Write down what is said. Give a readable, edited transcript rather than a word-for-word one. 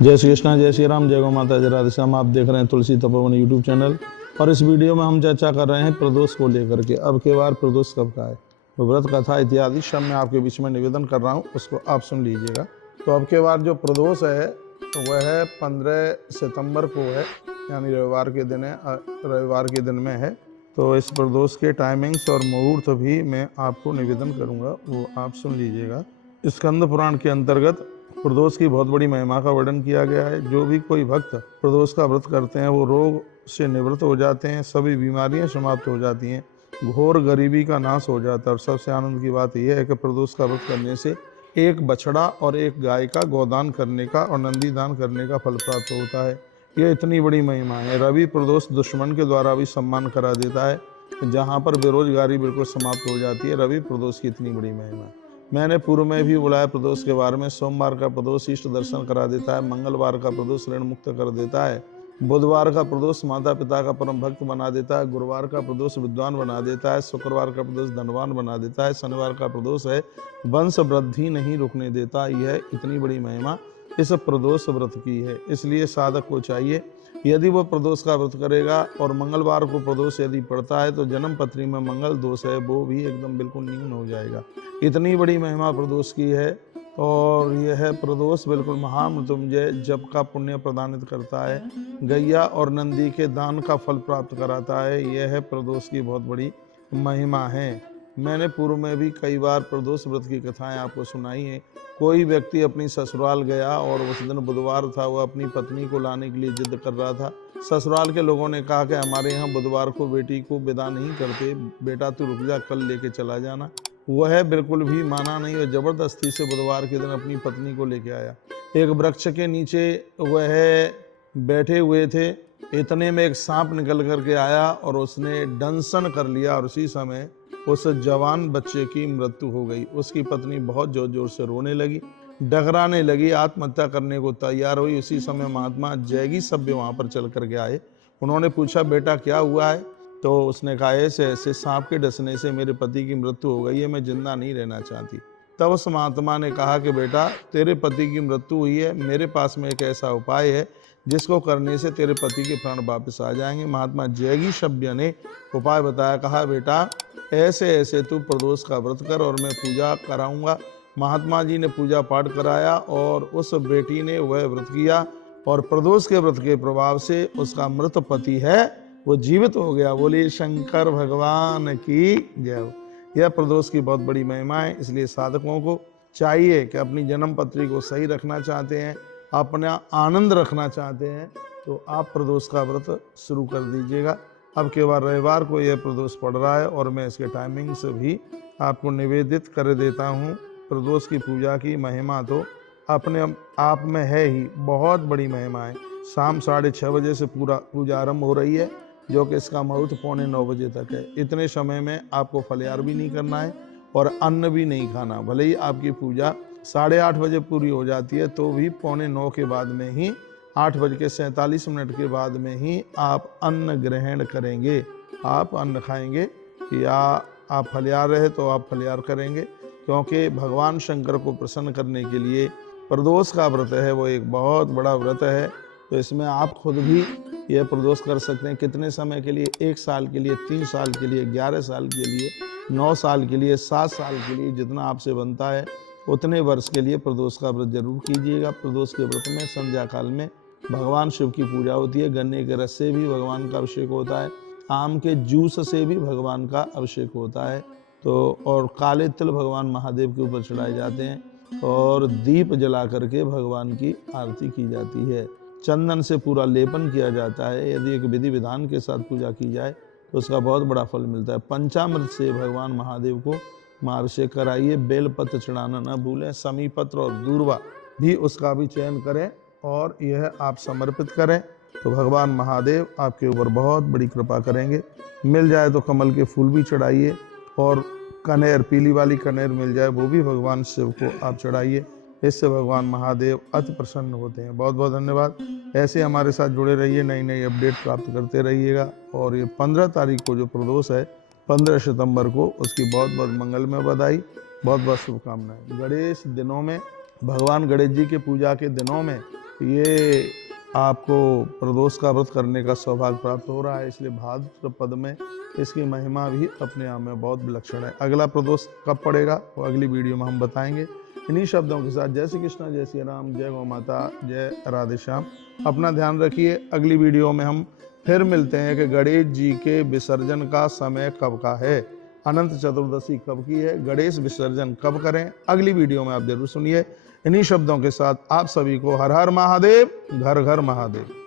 जय श्री कृष्णा, जय श्री राम, जय गौ माता, जय राधे श्याम। आप देख रहे हैं तुलसी तपोवन यूट्यूब चैनल और इस वीडियो में हम चर्चा कर रहे हैं प्रदोष को लेकर के। अब के बार प्रदोष कब का है, तो व्रत कथा इत्यादि सब मैं आपके बीच में निवेदन कर रहा हूँ, उसको आप सुन लीजिएगा। तो अब के बार जो प्रदोष है तो वह है 15 सितंबर को है, यानी रविवार के दिन है, रविवार के दिन में है। तो इस प्रदोष के टाइमिंग्स और मुहूर्त भी मैं आपको निवेदन करूँगा, वो आप सुन लीजिएगा। स्कंद पुराण के अंतर्गत प्रदोष की बहुत बड़ी महिमा का वर्णन किया गया है। जो भी कोई भक्त प्रदोष का व्रत करते हैं वो रोग से निवृत्त हो जाते हैं, सभी बीमारियां समाप्त हो जाती हैं, घोर गरीबी का नाश हो जाता है। और सबसे आनंद की बात यह है कि प्रदोष का व्रत करने से एक बछड़ा और एक गाय का गोदान करने का और नंदी दान करने का फल प्राप्त होता है। ये इतनी बड़ी महिमा है। रवि प्रदोष दुश्मन के द्वारा भी सम्मान करा देता है, जहाँ पर बेरोजगारी बिल्कुल समाप्त हो जाती है। रवि प्रदोष की इतनी बड़ी महिमा है। मैंने पूर्व में भी बुलाया प्रदोष के बारे में। सोमवार का प्रदोष इष्ट दर्शन करा देता है, मंगलवार का प्रदोष ऋण मुक्त कर देता है, बुधवार का प्रदोष माता पिता का परम भक्त बना देता है, गुरुवार का प्रदोष विद्वान बना देता है, शुक्रवार का प्रदोष धनवान बना देता है, शनिवार का प्रदोष है वंश वृद्धि नहीं रुकने देता। यह इतनी बड़ी महिमा इस प्रदोष व्रत की है। इसलिए साधक को चाहिए, यदि वो प्रदोष का व्रत करेगा और मंगलवार को प्रदोष यदि पड़ता है तो जन्म पत्री में मंगल दोष है वो भी एकदम बिल्कुल न्यून हो जाएगा। इतनी बड़ी महिमा प्रदोष की है। और यह प्रदोष बिल्कुल महामृत्युंजय जप का पुण्य प्रदानित करता है, गैया और नंदी के दान का फल प्राप्त कराता है। यह है प्रदोष की बहुत बड़ी महिमा है। मैंने पूर्व में भी कई बार प्रदोष व्रत की कथाएं आपको सुनाई हैं। कोई व्यक्ति अपनी ससुराल गया और उस दिन बुधवार था, वह अपनी पत्नी को लाने के लिए जिद कर रहा था। ससुराल के लोगों ने कहा कि हमारे यहाँ बुधवार को बेटी को विदा नहीं करते, बेटा तू रुक जा, कल लेके चला जाना। वह बिल्कुल भी माना नहीं और जबरदस्ती से बुधवार के दिन अपनी पत्नी को लेके आया। एक वृक्ष के नीचे वह बैठे हुए थे, इतने में एक सांप निकल करके आया और उसने दंशन कर लिया और उसी समय उस जवान बच्चे की मृत्यु हो गई। उसकी पत्नी बहुत जोर जोर से रोने लगी, डगराने लगी, आत्महत्या करने को तैयार हुई। उसी समय महात्मा जैगी सभ्य वहां पर चल करके आए। उन्होंने पूछा, बेटा क्या हुआ है? तो उसने कहा, ऐसे ऐसे सांप के डसने से मेरे पति की मृत्यु हो गई है, मैं जिंदा नहीं रहना चाहती। तब उस महात्मा ने कहा कि बेटा तेरे पति की मृत्यु हुई है, मेरे पास में एक ऐसा उपाय है जिसको करने से तेरे पति के प्राण वापस आ जाएंगे। महात्मा जैगी सभ्य ने उपाय बताया। कहा, बेटा ऐसे ऐसे तू प्रदोष का व्रत कर और मैं पूजा कराऊंगा। महात्मा जी ने पूजा पाठ कराया और उस बेटी ने वह व्रत किया और प्रदोष के व्रत के प्रभाव से उसका मृत पति है वो जीवित हो गया। बोलिए शंकर भगवान की जय। यह प्रदोष की बहुत बड़ी महिमा है। इसलिए साधकों को चाहिए कि अपनी जन्म पत्री को सही रखना चाहते हैं, अपना आनंद रखना चाहते हैं, तो आप प्रदोष का व्रत शुरू कर दीजिएगा। अब के बार रविवार को यह प्रदोष पड़ रहा है और मैं इसके टाइमिंग से भी आपको निवेदित कर देता हूँ। प्रदोष की पूजा की महिमा तो अपने आप में है ही, बहुत बड़ी महिमा है। शाम 6:30 बजे से पूजा आरंभ हो रही है, जो कि इसका मुहूर्त 8:45 बजे तक है। इतने समय में आपको फलहार भी नहीं करना है और अन्न भी नहीं खाना। भले ही आपकी पूजा 8:30 बजे पूरी हो जाती है तो भी 8:45 के बाद में ही 8:47 के बाद में ही आप अन्न ग्रहण करेंगे। आप अन्न खाएंगे या आप फलहार रहे तो आप फलहार करेंगे, क्योंकि भगवान शंकर को प्रसन्न करने के लिए प्रदोष का व्रत है वो एक बहुत बड़ा व्रत है। तो इसमें आप खुद भी यह प्रदोष कर सकते हैं। कितने समय के लिए? 1 साल के लिए, 3 साल के लिए, 11 साल के लिए, 9 साल के लिए, 7 साल के लिए, जितना आपसे बनता है उतने वर्ष के लिए प्रदोष का व्रत जरूर कीजिएगा। प्रदोष के व्रत में संध्या काल में भगवान शिव की पूजा होती है, गन्ने के रस से भी भगवान का अभिषेक होता है, आम के जूस से भी भगवान का अभिषेक होता है। तो और काले तिल भगवान महादेव के ऊपर चढ़ाए जाते हैं और दीप जला करके भगवान की आरती की जाती है। चंदन से पूरा लेपन किया जाता है। यदि एक विधि विधान के साथ पूजा की जाए तो उसका बहुत बड़ा फल मिलता है। पंचामृत से भगवान महादेव को महाअभिषेक कराइए। बेलपत्र चढ़ाना न भूलें, समीपत्र और दूर्वा भी उसका भी चयन करें और यह आप समर्पित करें तो भगवान महादेव आपके ऊपर बहुत बड़ी कृपा करेंगे। मिल जाए तो कमल के फूल भी चढ़ाइए और कनेर, पीली वाली कनेर मिल जाए वो भी भगवान शिव को आप चढ़ाइए। इससे भगवान महादेव अति प्रसन्न होते हैं। बहुत बहुत धन्यवाद। ऐसे हमारे साथ जुड़े रहिए, नई नई अपडेट प्राप्त करते रहिएगा। और ये 15 तारीख को जो प्रदोष है 15 सितंबर को, उसकी बहुत बहुत मंगलमय बधाई, बहुत बहुत शुभकामनाएं। गणेश दिनों में, भगवान गणेश जी के पूजा के दिनों में ये आपको प्रदोष का व्रत करने का सौभाग्य प्राप्त हो रहा है, इसलिए भाद्रपद में इसकी महिमा भी अपने आप में बहुत विलक्षण है। अगला प्रदोष कब पड़ेगा वो अगली वीडियो में हम बताएंगे। इन्हीं शब्दों के साथ जय श्री कृष्ण, जय श्री राम, जय गौ माता, जय राधे श्याम। अपना ध्यान रखिए। अगली वीडियो में हम फिर मिलते हैं कि गणेश जी के विसर्जन का समय कब का है, अनंत चतुर्दशी कब की है, गणेश विसर्जन कब करें, अगली वीडियो में आप जरूर सुनिए। इन्हीं शब्दों के साथ आप सभी को हर हर महादेव, घर घर महादेव।